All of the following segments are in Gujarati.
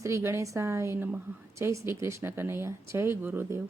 શ્રી ગણેશાય નમઃ। જય શ્રી કૃષ્ણ કનૈયા, જય ગુરુદેવ।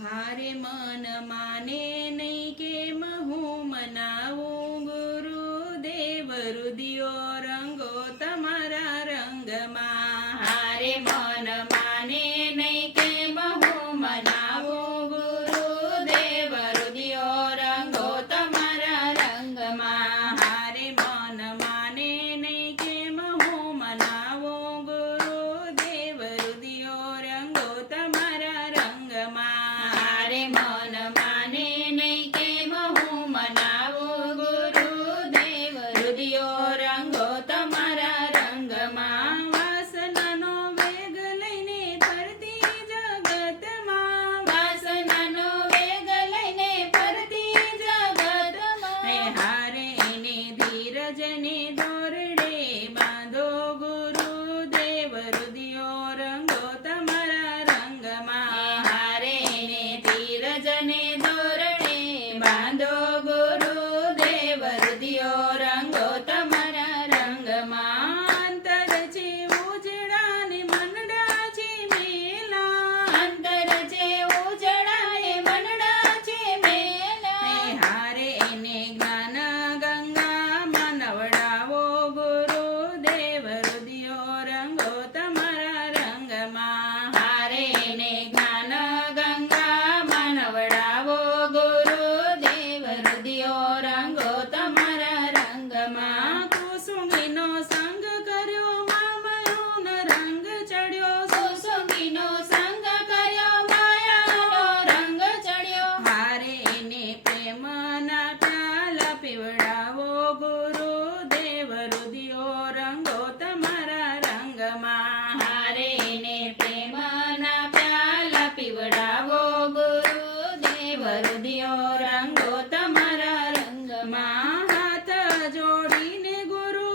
હારે મન માને નહીં કેમ હું મનાવું, ગુરુદેવ રુદિયો રંગો તમારા રંગમાં। હારે મન માને નહીં કેમ હું મનાવું, ગુરુદેવ રુદિયો રંગો તમારા રંગમાં। હારે મન માને નહીં કેમ હું મનાવું, ગુરુદેવ રુદિયો રંગો તમારા રંગમાં। હારે મન માને નહીં કેમ હું મનાવું, ગુરુદેવ રુદિયો રંગો તમારા રંગમાં। વાસનાનો વેગ લઈને ફરતી જગતમાં, વાસનાનો વેગ લઈને ફરતી જગતમાં। હારે એને ધીરજને દોરડે બાંધો, ગુરુદેવ રુદિયો રંગો તમારા રંગમાં। હારે એને ધીરજને દોરડે બાંધો, ગુરુદેવ રુદિયો રંગો તમારા રંગમાં। અંતર છે ઉજળા ને મનડા છે મેલા, અંતર છે ઉજળા ને મનડા છે મેલા। હારે એને જ્ઞાન ગંગામાં નવડાવો, ગુરુદેવ રુદિયો રંગો તમારા રંગમાં। હારે એને જ્ઞાન ગંગામાં નવડાવો, ગુરુદેવ રુદિયો રંગો તમારા રંગમાં। કુસુમીનો સંગ કર્યો માયાનો રંગ ચડ્યો, કુસુમીનો સંગ કર્યો માયાનો રંગ ચડ્યો। હારે એને પ્રેમના પ્યાલા પીવડાવો, ગુરુદેવ રુદિયો રંગો તમારા રંગમાં। હારે એને પ્રેમના પ્યાલા પીવડાવો, ગુરુદેવ રુદિયો રંગો તમારા રંગમાં। હાથ જોડીને ગુરુ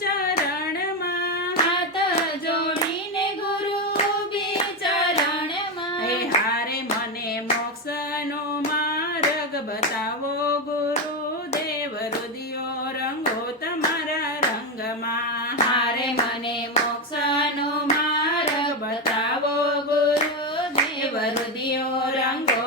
ચરણમાં, હાથ જોડીને ગુરુ ચરણમાં। હારે મને મોક્ષનો માર્ગ બતાવો, ગુરુદેવ રુદિયો રંગો તમારા રંગમાં। હારે મને મોક્ષનો માર્ગ બતાવો, ગુરુદેવ રુદિયો રંગો